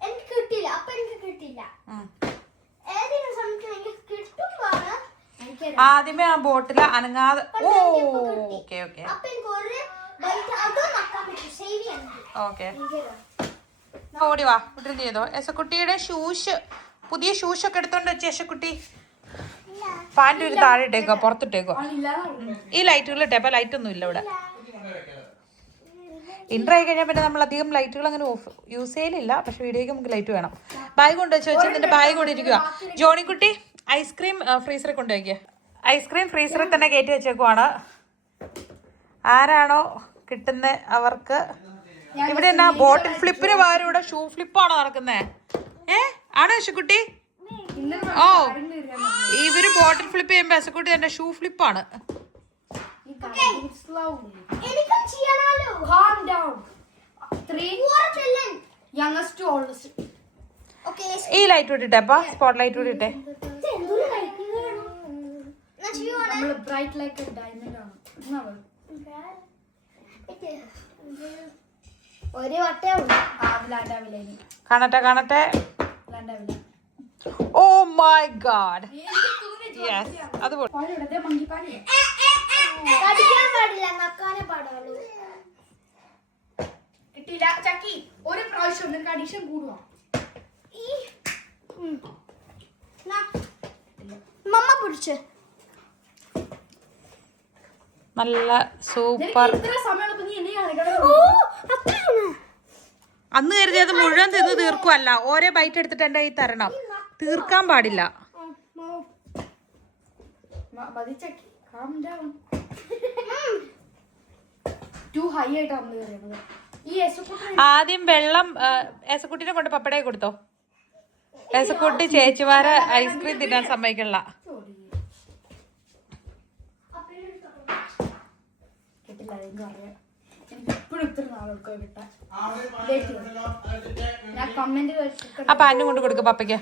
എനിക്ക് കിട്ടിയില്ല, അപ്പൊ എനിക്ക് കിട്ടിയില്ല. ഏതെങ്കിലും സമയത്ത് എനിക്ക് കിട്ടുമ്പോഴാണ് ആദ്യമേ ആ ബോട്ടിൽ അനങ്ങാതെ. ഓക്കെ ഓക്കെ ഓടി വാ. ഇട്ട് ചെയ്തോ യശക്കുട്ടിയുടെ ഷൂസ്, പുതിയ ഷൂസ് ഒക്കെ എടുത്തോണ്ട് വെച്ച് യശക്കുട്ടി പാൻറ് ഒരു താഴെ ഇട്ടേക്കോ, പുറത്തിട്ടേക്കോ. ഈ ലൈറ്റുകൾ ഇട്ടേപ്പോ ലൈറ്റ് ഒന്നും ഇല്ല ഇവിടെ. ഇന്റർ ആയി കഴിഞ്ഞാൽ പിന്നെ നമ്മൾ അധികം ലൈറ്റുകൾ അങ്ങനെ യൂസ് ചെയ്യലില്ല. പക്ഷെ വീഡിയോക്ക് നമുക്ക് ലൈറ്റ് വേണം. ബാഗ് കൊണ്ട് വെച്ച് നിന്റെ ബാഗ് കൊണ്ട് ഇരിക്കുക. ജോണിക്കുട്ടി ഐസ്ക്രീം ഫ്രീസറിൽ കൊണ്ടുവയ്ക്കുക. ഐസ്ക്രീം ഫ്രീസറിൽ തന്നെ കയറ്റി വെച്ചേക്കുവാണ്. ആരാണോ കിട്ടുന്ന അവർക്ക്. ഇവിടെ എന്നാ ബോട്ടിൽ ഫ്ലിപ്പിന് പകരം ഇവിടെ ഷൂ ഫ്ലിപ്പാണോ നടക്കുന്നേ? ആണോ യശക്കുട്ടി? ഓ, ഇവര് ബോട്ടിൽ ഫ്ലിപ്പ് ചെയ്യുമ്പോ യശക്കുട്ടി എന്റെ ഷൂ ഫ്ലിപ്പാണ്. ഈ ലൈറ്റ് ഇട്ടിട്ടേപ്പാ, സ്പോട്ട് ലൈറ്റ് ഇട്ടിട്ടെ. കാണട്ടെ. Oh my god, yes. അത് കിട്ടില്ല ചക്കി. ഒരു പ്രാവശ്യം നിനക്ക് അഡീഷൻ കൂടുവാ. മമ്മ പിടിച്ച് നല്ല സൂപ്പർ. അന്ന് കരുതിയത് മുഴുവൻ തിന്ന് തീർക്കുമല്ല, ഓരോ ബൈറ്റ് എടുത്തിട്ട് എൻ്റെ കയ്യിൽ തരണം. തീർക്കാൻ പാടില്ല. ആദ്യം വെള്ളം ഏസക്കുട്ടിനെ കൊണ്ട് പപ്പടയെ കൊടുത്തോ. ഏസക്കുട്ടി ചേച്ചിമാരെ ഐസ്ക്രീം തിന്നാൻ സമ്മതിക്കണില്ല. ആ പാനും കൊണ്ട് കൊടുക്ക പപ്പയ്ക്ക്.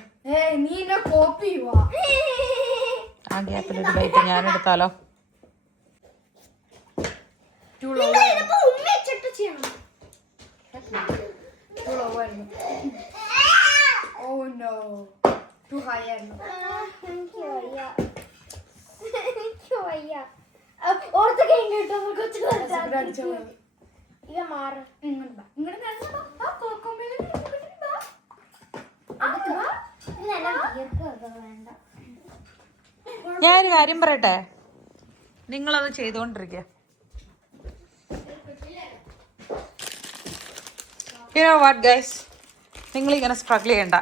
ആ ഗ്യാപ്പിലൊരു ബൈറ്റ് ഞാൻ എടുത്താലോ. ഞാനൊരു കാര്യം പറയട്ടെ, നിങ്ങളത് ചെയ്തുകൊണ്ടിരിക്കുക. You know what guys, നിങ്ങൾ ഇങ്ങനെ സ്ട്രഗിൾ ചെയ്യണ്ട.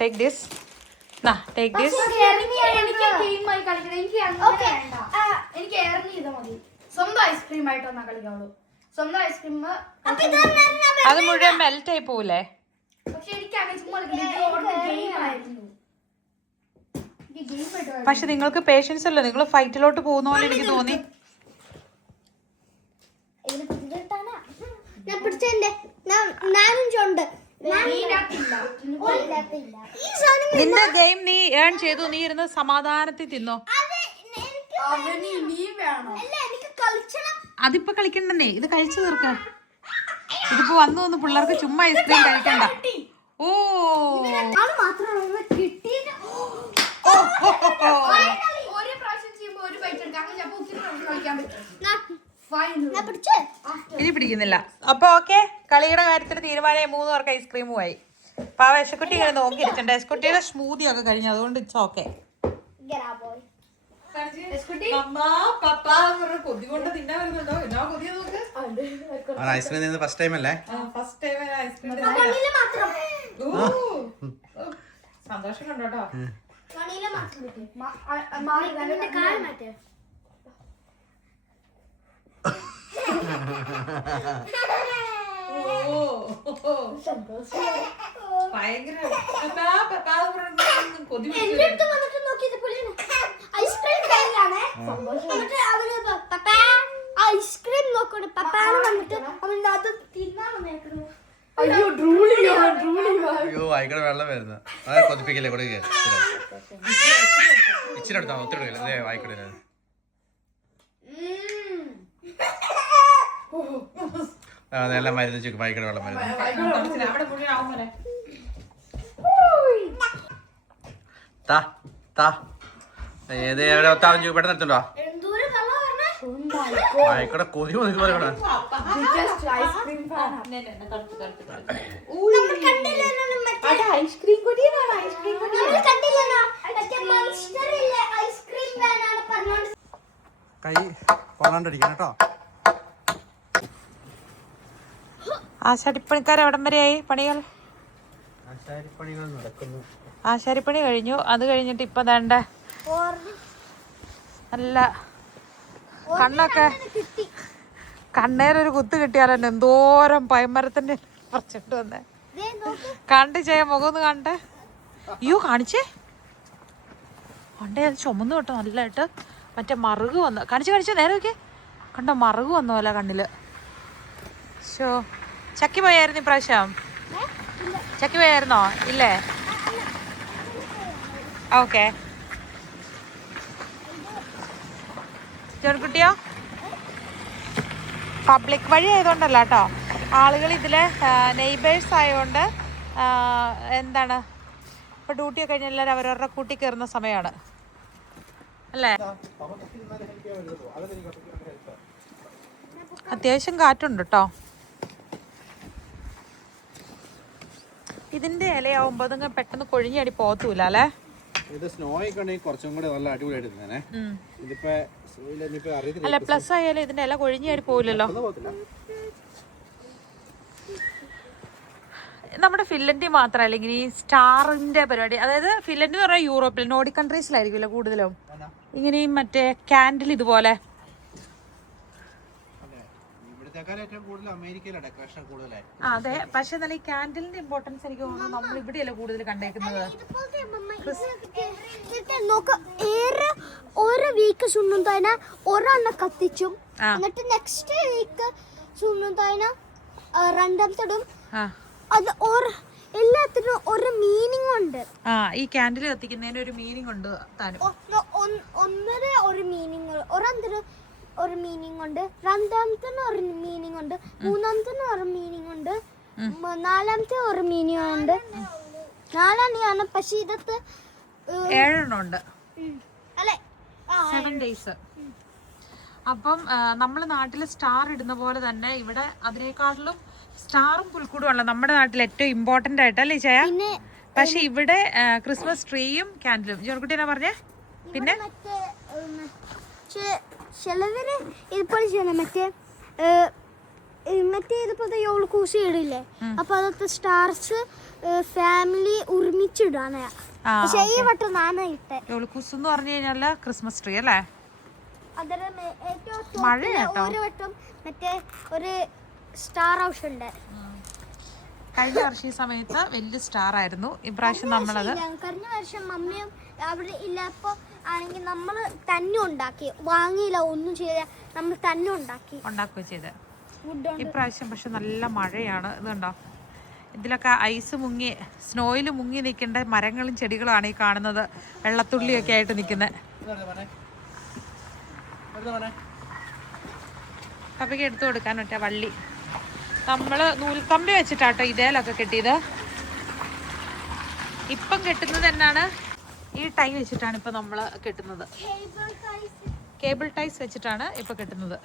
Take this, take this. എനിക്ക് എയർലി ചെയ്താൽ മതി. സ്വന്തം ഐസ്ക്രീം ആയിട്ട് വന്നാൽ കളിക്കാവുള്ളൂ. സ്വന്തം ഐസ്ക്രീം അത് മുഴുവൻ മെൽറ്റ് ആയി പോവില്ലേ? പക്ഷെ എനിക്ക് അങ്ങനെ ചുമ്മാ പക്ഷെ നിങ്ങൾക്ക് പേഷ്യൻസ് അല്ലോ, നിങ്ങൾ ഫൈറ്റിലോട്ട് പോകുന്ന പോലെ എനിക്ക് തോന്നി. ഞാൻ പിടിച്ചെന്റെ നാലും ചുണ്ട്. നിന്റെ ഗെയിം നീ ഏൺ ചെയ്തു, നീ ഇരുന്ന് സമാധാനത്തിൽ തിന്നോ. അതിപ്പോ കളിക്കണ്ടെന്നേ, ഇത് കഴിച്ചു തീർക്ക. ഇതിപ്പോ വന്നു പിള്ളേർക്ക് ചുമ്മാ ഐസ്ക്രീം കഴിക്കണ്ട. ഓ ഒരു പ്രാവശ്യം ചെയ്യുമ്പോ ഒരു ബൈറ്റ് എടുക്കാം. അങ്ങനെ ചിലപ്പോ ഒത്തിരി പ്രാവശ്യം കളിക്കാൻ പറ്റും. ഇനി പിടിക്കുന്നില്ല. അപ്പൊ ഓക്കെ, കളിയുടെ കാര്യത്തിൽ തീരുമാനമായി. 3 പേർക്ക് ഐസ്ക്രീമും ആയി. അപ്പൊ ആ യശക്കുട്ടി ഇങ്ങനെ നോക്കിയിരിക്കണ്ട. യശക്കുട്ടിയുടെ സ്മൂതി ഒക്കെ കഴിഞ്ഞു, അതുകൊണ്ട് it's okay. Ice cream first time അല്ലേ? സന്തോഷം കണ്ടോട്ടോ. ഐസ്ക്രീം നോക്കണേ പപ്പാണ് വന്നിട്ട് അവൻ അത് തിന്നാൻ. അയ്യോ ആയിക്കോട്ടെ, വെള്ളം വരുന്നു. അത് കൊതിപ്പിക്കല്ലേ, കൊടുക്കുക. ഇച്ചിരി എടുത്താൽ ഒത്തിരി എടുക്കില്ല. ആയിക്കോട്ടെ. അതെല്ലാം മരുന്ന് വെച്ചു വായിക്കട്ടെ, വെള്ളം മരുന്ന്. ഏത് എവിടെ പെട്ടെന്ന് എടുത്തുണ്ടോ? വായിക്കടെ കൊതി വന്നിട്ട് പറയണ. കൈ കൊള്ളാണ്ടടിക്കണം കേട്ടോ. ആശാരിപ്പണിക്കാർ എവിടം വരെയായി പണികൾ? ആശാരിപ്പണികൾ നടക്കുന്നു. ആശാരിപ്പണി കഴിഞ്ഞു. അത് കഴിഞ്ഞിട്ട് ഇപ്പൊ വേണ്ട നല്ല കണ്ണൊക്കെ, കണ്ണേരൊരു കുത്ത് കിട്ടിയാലെന്നെ എന്തോരം പൈമരത്തിന്റെ പറിച്ചിട്ട് വന്നേ. കണ്ട് ചെയ്യാൻ മുഖം ഒന്ന് കണ്ടേ. അയ്യോ കാണിച്ചേ, കണ്ടേ അത് ചുമന്ന് കേട്ടോ നല്ലതായിട്ട്. മറ്റേ മറുക് വന്നു. കാണിച്ചു നേരെ നോക്കിയേ, കണ്ടോ മറുക് വന്ന പോലെ കണ്ണില്. ഷോ ചക്കി പോയായിരുന്നു ഇപ്രാവശ്യം? ചക്കി പോയായിരുന്നോ? ഇല്ലേ? ഓക്കെ. ജോൺകുട്ടിയോ? പബ്ലിക് വഴി ആയതുകൊണ്ടല്ല കേട്ടോ, ആളുകൾ ഇതിലെ നെയ്ബേഴ്സ് ആയതുകൊണ്ട് എന്താണ് ഇപ്പൊ ഡ്യൂട്ടിയൊക്കെ കഴിഞ്ഞാൽ എല്ലാവരും അവരവരുടെ കൂട്ടി കയറുന്ന സമയമാണ് അല്ലേ? അത്യാവശ്യം കാറ്റുണ്ട് കേട്ടോ. ഇതിന്റെ ഇലയാവുമ്പോ അതങ്ങ് പെട്ടെന്ന് കൊഴിഞ്ഞടി പോത്തൂല അല്ലേ? ഇത് സ്നോ ഒക്കെ ഉണ്ടെങ്കിൽ കുറച്ചും കൂടെ നല്ല അടിപൊളിയായിട്ട് ഇരുന്നേനെ. ഇതിപ്പോ അല്ല പ്ലസ് ആയാലും ഇതിന്റെ ഇല കൊഴിഞ്ഞടി പോവില്ലല്ലോ. നമ്മുടെ ഫിൻലൻഡിൽ മാത്രമല്ല ഇങ്ങനെ ഈ സ്റ്റാറിന്റെ പരിപാടി, അതായത് ഫിൻലൻഡ് എന്ന് പറഞ്ഞാൽ യൂറോപ്പിൽ നോർഡിക് കൺട്രീസിലായിരിക്കുമല്ലോ കൂടുതലും ഇങ്ങനെ ഈ മറ്റേ കാൻഡിൽ ഇതുപോലെ. അതെ, പക്ഷെ നല്ല ഈ കാൻഡിലിന്റെ ഇമ്പോർട്ടൻസ് എനിക്ക് തോന്നുന്നു നമ്മൾ ഇവിടെയല്ല കൂടുതൽ കണ്ടേക്കുന്നത്. ഓരോ വീക്ക് സുണ്ണും ഒരെണ്ണം കത്തിച്ചും എന്നിട്ട് നെക്സ്റ്റ് വീക്ക് സുണ്ണും രണ്ടാമത്തെ അത് എല്ലാത്തിനും ഒരു മീനിങ് ഉണ്ട്. ഈ കാൻഡിൽ കത്തിക്കുന്നതിന് ഒരു മീനിങ് ഉണ്ട് താനും. ഒന്നര ഒരു മീനിങ്, ഒരന്തരം ഒരു മീനിങ് ഉണ്ട്, രണ്ടാമത്തെ ഒരു മീനിങ് ഉണ്ട്, മൂന്നാമത്തെ ഒരു മീനിങ് ഉണ്ട്, നാലാമത്തെ ഒരു മീനിങ് ഉണ്ട്. 4 പക്ഷെ ഇതൊക്കെ 7 ഉണ്ട്. അല്ലെ 7 days. അപ്പം നമ്മളെ നാട്ടില് സ്റ്റാർ ഇടുന്ന പോലെ തന്നെ ഇവിടെ അതിനേക്കാട്ടിലും സ്റ്റാറും പുൽക്കൂടും നമ്മുടെ നാട്ടിൽ ഏറ്റവും ഇമ്പോർട്ടന്റ് ആയിട്ട് അല്ലേ ചായ? പക്ഷെ ഇവിടെ ക്രിസ്മസ് ട്രീയും കാൻഡിലും. ജോർക്കുട്ടി എന്നാ പറഞ്ഞേ? പിന്നെ മറ്റേ ചിലവര് ഇതുപോലെ ചെയ്യണം മറ്റേ ഇതുപോലത്തെ യോൾക്കൂസ് ഇടില്ലേ അപ്പൊ അതൊക്കെ സ്റ്റാർസ് ഫാമിലി ഒരുമിച്ചിടാണ്. പക്ഷെ ഈ വട്ടം നാണ ഇട്ടെ യോൾക്കൂസ് എന്ന് പറഞ്ഞു കഴിഞ്ഞാല് ക്രിസ്മസ് ട്രീ അല്ലേ? അതിന് ഏറ്റവും ഒരു വട്ടം മറ്റേ ഒരു സ്റ്റാർ ഹൗസ് ഉണ്ട്. കഴിഞ്ഞ വർഷം ഈ സമയത്ത് വലിയ സ്റ്റാർ ആയിരുന്നു. ഇപ്രാവശ്യം നമ്മളത് കഴിഞ്ഞ വർഷം മമ്മിയും അവിടെ ഇല്ലപ്പോ ആണെങ്കിൽ നമ്മൾ തന്നെ ഉണ്ടാക്കി, വാങ്ങിയില്ല, ഒന്നും ചെയ്ത നമ്മൾ തന്നെ ഉണ്ടാക്കുകയോ ചെയ്ത്. ഇപ്രാവശ്യം പക്ഷെ നല്ല മഴയാണ്. ഇത് കണ്ടോ, ഇതിലൊക്കെ ഐസ് മുങ്ങി സ്നോയിൽ മുങ്ങി നിൽക്കേണ്ട മരങ്ങളും ചെടികളുമാണ് ഈ കാണുന്നത്, വെള്ളത്തുള്ളിയൊക്കെ ആയിട്ട് നിൽക്കുന്നത്. കപ്പയ്ക്ക് എടുത്തു കൊടുക്കാൻ പറ്റാ വള്ളി നമ്മൾ നൂൽക്കമ്പി വെച്ചിട്ടാട്ടോ ഇതേലൊക്കെ കെട്ടിയത്. ഇപ്പം കെട്ടുന്നത് എന്നാണ് ഈ ടൈ വെച്ചിട്ടാണ് ഇപ്പം നമ്മൾ കെട്ടുന്നത്. കേബിൾ ടൈസ് വെച്ചിട്ടാണ് ഇപ്പം കെട്ടുന്നത്.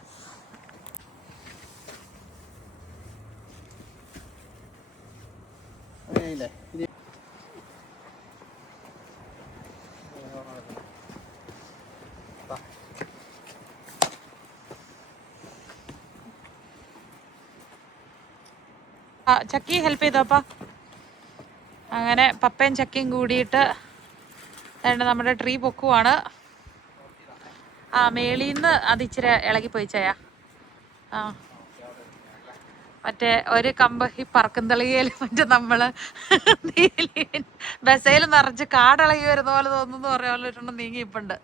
ചക്കി ഹെൽപ്പ് ചെയ്തോപ്പാ. അങ്ങനെ പപ്പയും ചക്കയും കൂടിയിട്ട് നമ്മുടെ ട്രീ പൊക്കുവാണ്. മേളീന്ന് അത് ഇച്ചിരി ഇളകിപ്പോയി ചായ. മറ്റേ ഒരു കമ്പ് ഈ പറക്കുംതളികയിൽ മറ്റേ നമ്മള് ബസയിൽ നിറച്ച് കാടിളകി വരുന്ന പോലെ തോന്നുന്നു പറയാൻ പോലെ നീങ്ങി ഇപ്പുണ്ട്.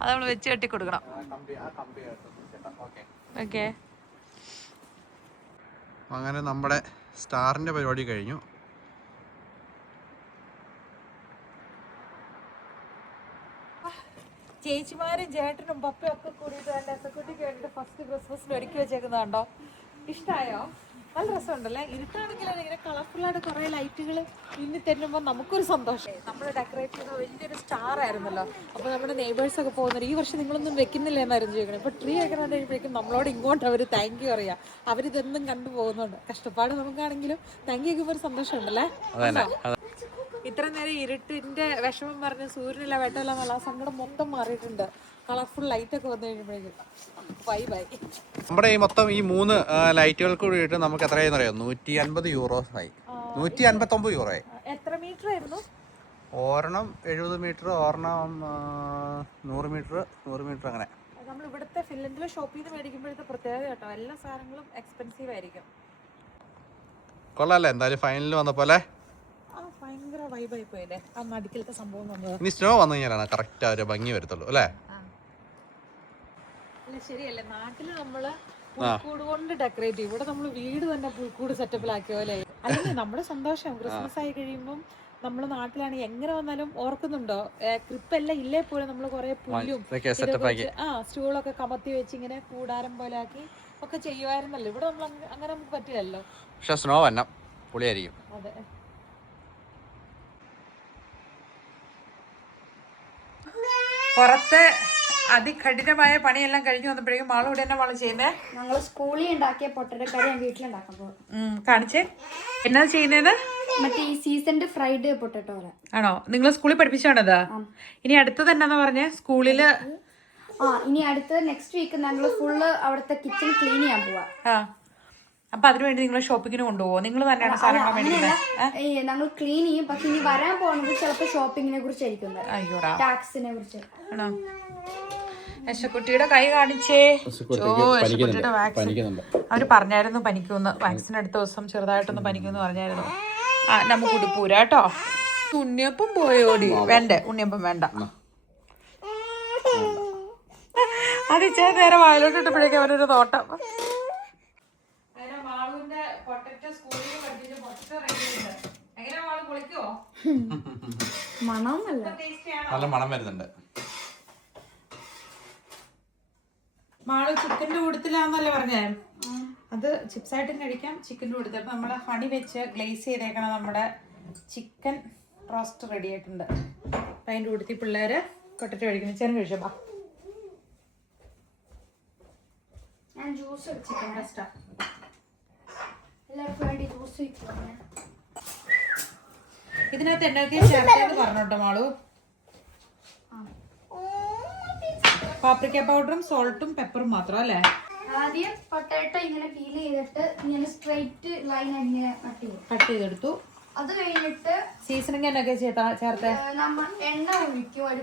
അത് നമ്മൾ വെച്ച് കെട്ടി കൊടുക്കണം. ഓക്കെ, അങ്ങനെ നമ്മുടെ സ്റ്റാറിൻ്റെ പരിപാടി കഴിഞ്ഞു. ചേച്ചിമാരും ചേട്ടനും പപ്പയും ഒക്കെ കൂടിയിട്ട് എസക്കുട്ടിക്ക് വേണ്ടിയിട്ട് ഫസ്റ്റ് ക്രിസ്മസിന് ഒരുക്കി വെച്ചേക്കുന്നതുണ്ടോ? ഇഷ്ടമായോ? നല്ല രസമുണ്ടല്ലേ? ഇരുട്ടാണെങ്കിലും ഇങ്ങനെ കളർഫുള്ളായിട്ട് കുറേ ലൈറ്റുകൾ ഇനി തരുമ്പോൾ നമുക്കൊരു സന്തോഷം. നമ്മൾ ഡെക്കറേറ്റ് ചെയ്ത വലിയൊരു സ്റ്റാർ ആയിരുന്നല്ലോ. അപ്പോൾ നമ്മുടെ നെയ്ബേഴ്സൊക്കെ പോകുന്നത് ഈ വർഷം നിങ്ങളൊന്നും വെക്കുന്നില്ല എന്നായിരുന്നു ചോദിക്കണം. ഇപ്പോൾ ട്രീ ഒക്കെ കണ്ടുകഴിയുമ്പോഴേക്കും നമ്മളോട് ഇങ്ങോട്ട് അവർ താങ്ക് യു അറിയാം. അവരിതെന്നും കണ്ടു പോകുന്നുണ്ട്. കഷ്ടപ്പാട് നമുക്കാണെങ്കിലും താങ്ക് യു ഒക്കെ ഒരു സന്തോഷമുണ്ടല്ലേ? ഇത്ര നേരം ഇരുട്ടിന്റെ വിഷമം പറഞ്ഞ് സൂര്യനില്ല വെട്ടമില്ല എന്നുള്ള ആ സങ്കടം മൊത്തം മാറിയിട്ടുണ്ട്. കളർഫുൾ ലൈറ്റ് ഒക്കെ വന്നു കഴിയുമ്പോഴേക്കും ബൈ ബൈ. നമ്മുടെ ഈ മൊത്തം ഈ 3 ലൈറ്റുകൾ കൂടിയിട്ട് നമുക്ക് എത്രയാണെന്ന് അറിയാം? 150 യൂറോ ആയി. 159 യൂറോ ആയി. എത്ര മീറ്റർ ആയിരുന്നു? ഒരെണ്ണം 70 മീറ്റർ, ഒരെണ്ണം 100 മീറ്റർ, 100 മീറ്റർ അങ്ങനെ. നമ്മൾ ഇവിടുത്തെ ഫിൻലൻഡിലെ ഷോപ്പിൽ നിന്ന് മേടിക്കുമ്പോഴത്തെ പ്രത്യേകത കേട്ടോ, എല്ലാ സാധനങ്ങളും എക്സ്പെൻസീവ് ആയിരിക്കും. കൊള്ളാല്ലേ എന്തായാലും ഫൈനലിൽ വന്നപ്പോലെ ഭയങ്കര വൈബായി പോയല്ലേ ആ നടുക്കിലത്തെ സംഭവം വന്നത്. ഇനി സ്നോ വന്നു കഴിഞ്ഞാലാണ് കറക്റ്റ് ഒരു ഭംഗി വരത്തുള്ളൂ അല്ലേ? അല്ല ശരിയല്ലേ, നാട്ടില് നമ്മള് പുൽക്കൂട് കൊണ്ട് ഡെക്കറേറ്റ് ചെയ്യും, ഇവിടെ നമ്മള് വീട് തന്നെ പുൽക്കൂട് സെറ്റപ്പിലാക്കിയ പോലെ. അല്ലെങ്കിൽ നമ്മുടെ സന്തോഷം ക്രിസ്മസ് ആയി കഴിയുമ്പം നമ്മള് നാട്ടിലാണ് എങ്ങനെ വന്നാലും ഓർക്കുന്നുണ്ടോ, ക്രിപ്പെല്ലാം ഇല്ലേ പോലെ നമ്മള് കുറെ പുല്ലും സ്റ്റൂളൊക്കെ കമത്തി വെച്ച് ഇങ്ങനെ കൂടാരം പോലെ ആക്കി ഒക്കെ ചെയ്യുമായിരുന്നല്ലോ. ഇവിടെ നമ്മൾ അങ്ങനെ നമുക്ക് പറ്റില്ലല്ലോ. പക്ഷെ സ്നോ വന്നം പൊളിയായിരിക്കും. അതെ. പുറത്ത് അതികഠിനമായ പണിയെല്ലാം കഴിഞ്ഞു വന്നപ്പോഴേക്കും മാളൂടെ തന്നെ മാള് ചെയ്യുന്നേ. ഞങ്ങൾ സ്കൂളിൽ ഉണ്ടാക്കിയ പൊട്ടറ്റോ കറി ഞാൻ വീട്ടിലുണ്ടാക്കാൻ പോകും. കാണിച്ചേ എന്നാ ചെയ്യുന്നത്? മറ്റേ ഈ സീസൺഡ് ഫ്രൈഡ് പൊട്ടറ്റോ ആണോ? നിങ്ങൾ സ്കൂളിൽ പഠിപ്പിച്ചാണത്? ഇനി അടുത്തത് എന്നാന്ന് പറഞ്ഞേ സ്കൂളില്? ഇനി അടുത്തത് നെക്സ്റ്റ് വീക്ക് ഞങ്ങൾ ഫുള്ള് അവിടുത്തെ കിച്ചൺ ക്ലീൻ ചെയ്യാൻ പോവാ. അപ്പൊ അതിനുവേണ്ടി നിങ്ങൾ ഷോപ്പിങ്ങിന് കൊണ്ടുപോകുമോ? നിങ്ങൾ തന്നെയാണ് സാധനങ്ങൾ മേടിക്കുന്നത്? ഞങ്ങൾ ക്ലീൻ ചെയ്യും, പക്ഷെ ഇനി വരാൻ പോകുന്നത് ചിലപ്പോൾ ഷോപ്പിങ്ങിനെ കുറിച്ചായിരിക്കും, ടാക്സിനെ കുറിച്ച്. ആണോ? യശക്കുട്ടിയുടെ കൈ കാണിച്ചേ. യശക്കുട്ടിയുടെ വാക്സിൻ അവര് പറഞ്ഞായിരുന്നു പനിക്കുമെന്ന്. വാക്സിൻ അടുത്ത ദിവസം ചെറുതായിട്ടൊന്ന് പനിക്കുമെന്ന് പറഞ്ഞായിരുന്നു. നമുക്ക് ഉടുപ്പൂരാ കേട്ടോ. ഉണ്ണിയപ്പം പോയോടി. വേണ്ടേ ഉണ്ണിയപ്പം? വേണ്ട. അത് ഇച്ചിരി നേരം വായിലോട്ട് ഇട്ടപ്പോഴേക്കും അവരൊരു തോട്ടം. നല്ല മണം വരുന്നുണ്ട്. മാള് ചിക്കൻ്റെ കൂട്ടത്തിലാന്നല്ലേ പറഞ്ഞേ? അത് ചിപ്സ് ആയിട്ടും കഴിക്കാം, ചിക്കൻ്റെ കൂട്ടത്തിൽ. അപ്പൊ നമ്മള് ഹണി വെച്ച് ഗ്ലേസ് ചെയ്തേക്കണം നമ്മുടെ ചിക്കൻ റോസ്റ്റ് റെഡി ആയിട്ടുണ്ട്. അപ്പൊ അതിൻ്റെ കൂട്ടത്തിൽ പിള്ളേര് പൊട്ടറ്റോ കഴിക്കുന്നു. ചേർന്ന് കഴിച്ചോപ്പാ. ഞാൻ ജ്യൂസ് ചിക്കൻ റോസ്റ്റാ എല്ലാവർക്കും വേണ്ടി ജ്യൂസ് വെക്കുന്നു. ഇതിനകത്ത് എന്നൊക്കെ ചേർത്തേന്ന് പറഞ്ഞോട്ടോ മാളു. പാപ്രിക്ക പൗഡറും സോൾട്ടും പെപ്പറും മാത്രം അല്ലേ? ആദ്യം പൊട്ടാറ്റോ ഇങ്ങനെ പീൽ ചെയ്തിട്ട് ഇങ്ങനെ സ്ട്രെയിറ്റ് ലൈൻ ഇങ്ങനെ കട്ട് ചെയ്തെടുത്തു. അത് കഴിഞ്ഞിട്ട് സീസണിങ് എന്നൊക്കെ ചേർത്തേ? നമ്മൾ എണ്ണ ഒഴിക്കും, ഒരു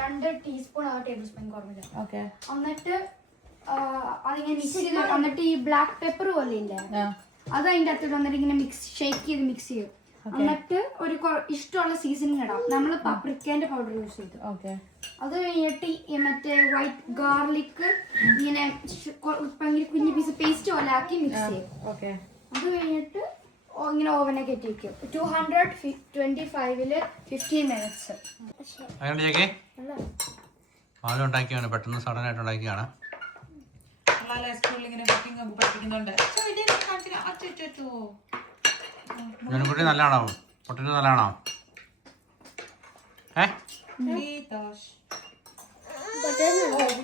2 ടീസ്പൂൺ ടേബിൾ സ്പൂൺ കുറവില്ല. ഓക്കെ. എന്നിട്ട് അതിങ്ങനെ മിക്സ് ചെയ്ത്, എന്നിട്ട് ഈ ബ്ലാക്ക് പെപ്പർ പോലെ ഇല്ലേ അത് അതിൻ്റെ അകത്ത് വന്നിട്ട് ഇങ്ങനെ ഷേക്ക് ചെയ്ത് മിക്സ് ചെയ്യും. എന്നിട്ട് ഒരു ഇഷ്ടമുള്ള സീസണിങ് ഇടാം. നമ്മൾ പപ്രിക്കേന്റെ പൗഡർ യൂസ് ചെയ്തു. ഓക്കെ. അത് കഴിഞ്ഞിട്ട് മറ്റേ വൈറ്റ് ഗാർലിക് ഇങ്ങനെ ഭയങ്കര കുഞ്ഞു പീസ് പേസ്റ്റ് പോലെ ആക്കി മിക്സ് ചെയ്യും. ഓക്കെ. അത് കഴിഞ്ഞിട്ട് ഇങ്ങനെ ഓവനെ കയറ്റി വെക്കും 225-ല് 15 മിനിറ്റ്സ്. അങ്ങനെ ചേക്കേ പാലും ഉണ്ടാക്കിയാണ്, പെട്ടെന്ന് സഡൻ ആയിട്ട് ഉണ്ടാക്കിയാണ്. സ്കൂളിൽ ഇങ്ങനെ കുക്കിംഗ് ഒക്കെ പഠിപ്പിക്കുന്നുണ്ട്. ജോണിക്കുട്ടി നല്ലതാണോ? പൊട്ടറ്റോ നല്ലതാണോ?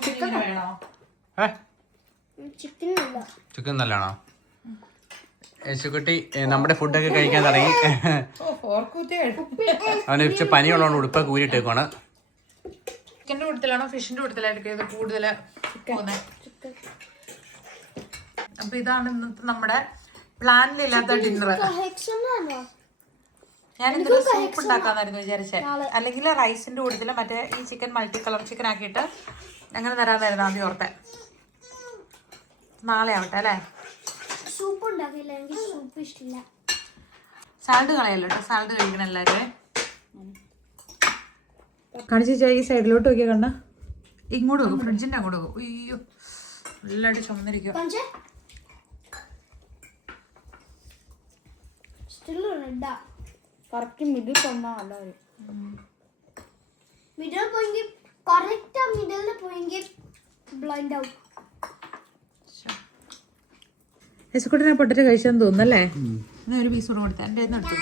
ചിക്കൻ വേണോ? ചിക്കൻ നല്ലതാണോ? യേശുക്കുട്ടി നമ്മുടെ ഫുഡൊക്കെ കഴിക്കാൻ തുടങ്ങി. അവന് ഇച്ചിരി പനിയുള്ളതുകൊണ്ട് ഉടുപ്പൊക്കെ ഊരിട്ടേക്കാണ്. ചിക്കൻ്റെ കൂട്ടത്തിലാണോ ഫിഷിന്റെ കൂട്ടത്തിലായിരിക്കും കൂടുതൽ പോകുന്നത്? അപ്പൊ ഇതാണ് ഇന്നത്തെ നമ്മുടെ പ്ലാനിലില്ലാത്ത ഡിന്നർ. ഞാൻ ഇന്നൊരു സൂപ്പ് ഉണ്ടാക്കാന്നായിരുന്നു വിചാരിച്ചേ, അല്ലെങ്കിൽ റൈസിന്റെ കൂട്ടത്തില് മറ്റേ ഈ ചിക്കൻ മൾട്ടി കളർ ചിക്കൻ ആക്കിയിട്ട് അങ്ങനെ തരാന്നായിരുന്നു ആദ്യം ഓർത്തെ. നാളെ ആവട്ടെ അല്ലേ? സൂപ്പ് ഉണ്ടാക്കില്ല, എനിക്ക് സൂപ്പ് ഇഷ്ടമില്ല. സാലഡ് കളയല്ലോ കേട്ടോ, സാലഡ് കഴിക്കണം എല്ലാവരും. കാണിച്ചാ ഈ സൈഡിലോട്ട് നോക്കിയാൽ കണ്ട ഇങ്ങോട്ട് പോകും, ഫ്രിഡ്ജിന്റെ അങ്ങോട്ട് പോകും. അയ്യോ നല്ലതായിട്ട് ചുമന്നിരിക്കും. കറക്റ്റ് മിഡിൽ കൊണ്ടാണ് മിഡിൽ പോയെങ്കിൽ കറക്റ്റ് മിഡിലിൽ പോയെങ്കിൽ ബ്ലൈൻഡ് ആവും. യേശുക്കുട്ടനെ പൊട്ടറ്റ് കഴിച്ചെന്ന് തോന്നുന്നല്ലേ? ഒരു പീസ് കൂടെ കൊടുത്തേ, എൻ്റെ എടുത്തു.